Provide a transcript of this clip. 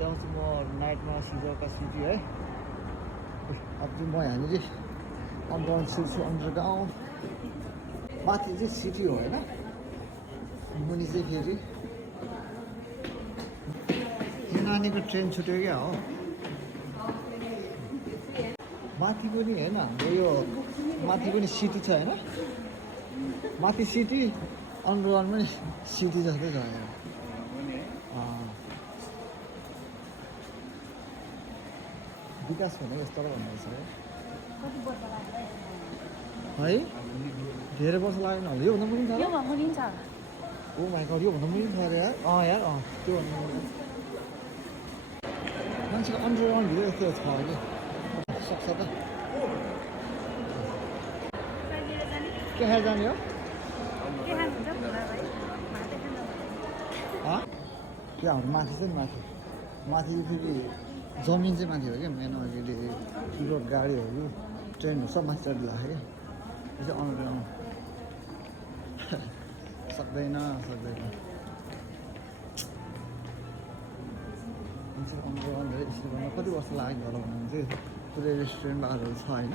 त्यहाँपछि म नाइटमा सिजरका सिटी है अब चाहिँ म यहाँनिर अन्डरग्राउन्ड छिर्छु अन्डरग्राउन्ड माथि चाहिँ सिटी हो होइन मुनि चाहिँ फेरि यो नानीको ट्रेन छुट्यो क्या हो माथि पनि होइन हाम्रो यो माथि पनि सिटी छ होइन माथि सिटी अन्डरग्राउन्ड पनि सिटी जस्तै छ यहाँ विकास भने यस्तो भन्दैछ है धेरै वर्ष लागेन होला योभन्दा पनि छ ओ माइ गड योभन्दा पनि छ अरे यार यार त्यो भन्नु मान्छेको अन्डरग्राउन्ड भिडियो यस्तो छ कि सक्छ त के खाएर जाने हो यहाँ हाम्रो माथि छ नि माथि फेरि जमिन चाहिँ माथि हो क्या मेन अहिले रोड गाडीहरू ट्रेनहरू सब माथि चढिरहेको क्या यो चाहिँ अन्डरग्राउन्ड सक्दैन अन्डरग्राउन्ड यसरी गर्न कति वर्ष लाग्यो होला भन्नुहुन्छ पुरै रेस्टुरेन्ट बारहरू छ होइन